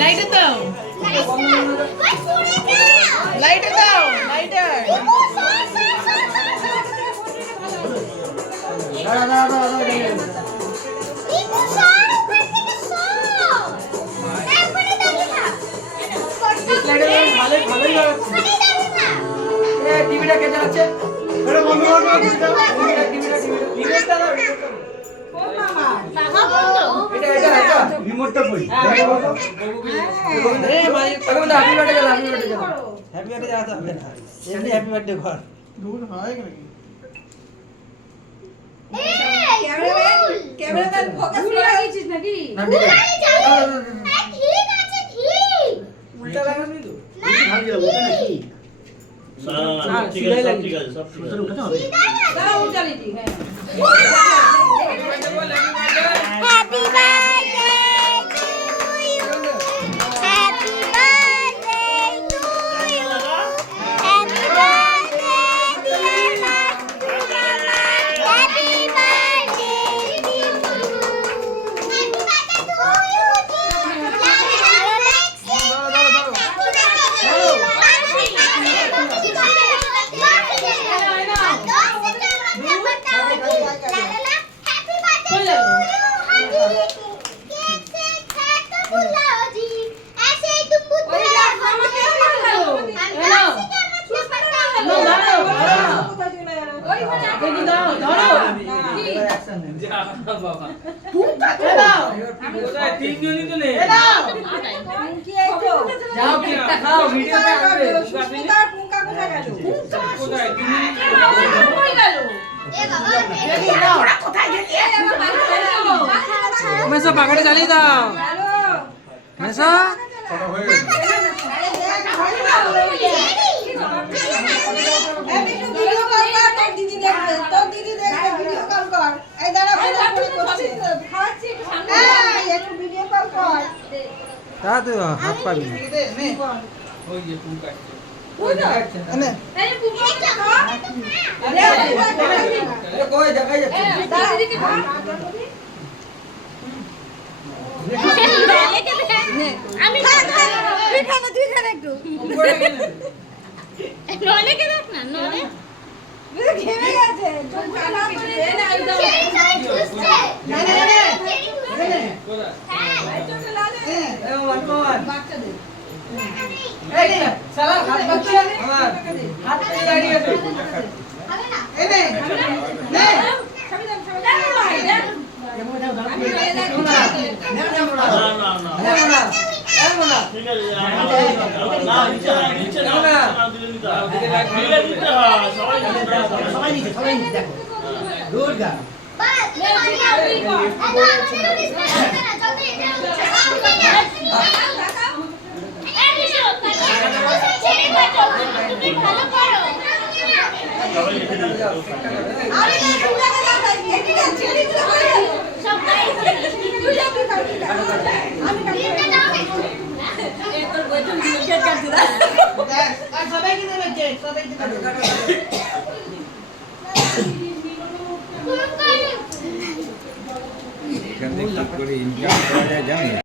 Lighter দাও, lighter দাও, lighter. টিভিটা কে চালাচ্ছে? রিমোটটা কই? হ্যাপি বার্থডে গেল, হ্যাপি বার্থডে গেল। হ্যাপি বার্থডে যাওয়া যাবে না, এমনি হ্যাপি বার্থডে ঘর দূর হয় নাকি? ক্যামেরাম্যান ফোকাস করে লাগিয়েছিস নাকি? না ঠিক আছে, ঠিক আছে ঠিক। উল্টা লাগাবি তো? না নাকি? না ঠিক আছে, সব ঠিক আছে, সব ঠিক আছে। দাঁড়াও উল্টালি দি। হ্যাঁ happy birthday to you, happy birthday to you, happy birthday dear মাম্মু মামা, happy birthday to you, happy birthday to you জি। যাও কেকটা খাও, ভিডিওতে আসবে। সুস্মিতা পুঙ্কা কোথায় গেল? মেসো পাখাটা চালিয়ে দাও, মেসো। ভিডিও কল কর, তোর দিদি দেখবে, তোর দিদি দেখবে, ভিডিও কল কর। এই দাঁড়া পুরোপুরি করছে। এই একটু ভিডিও কল কর। তা তো হাত পাবি না। ওই যে পুঙ্কা ওই যাচ্ছে না। এই পুঙ্কা কর। আরে কই জায়গায় যাচ্ছে? দাঁড়া দিদিকে কর। আমি তুই খান একটু নলে কে দেখ না নলে ঘেমে গেছে। চোখ কানা করে দে না একদম। না এই চোখে লাগে। এ ওয়ান বাচ্চা দে। এই সালা হাত বাচ্চা আমার হাত পে দাঁড়িয়ে আছে। হবে না এই নে নে সবাই দাও, সবাই দাও। কেমন দাও দাও। আমি এই দেখ। না, না, না। ঠিক আছে, না, নিচে না, দিলে নিতে হবে। দিলে নিতে হয়, সবাই নিতে হয়। সবাই নিচে দেখো। Good girl. বাস আমি আমি কর না আমি ডিসকাস না জলদি এটা এই বিষয় ছেড়ে দাও তুমি ভালো করো সবাই লিখে দিয়েছে। আমি না পুঙ্কাকে দাও, এদিকে ছেড়ে দিতে হবে। সবাই তুই যা তুই কাটি দা। আমি কাটি এটা দাও এই তোর বইটা কেক কাটি দা। আর সবাইকে দেবে কেক, সবাইকে দেবে। পুরো এখান থেকে কি করে ইনকাম করা যায় জানি।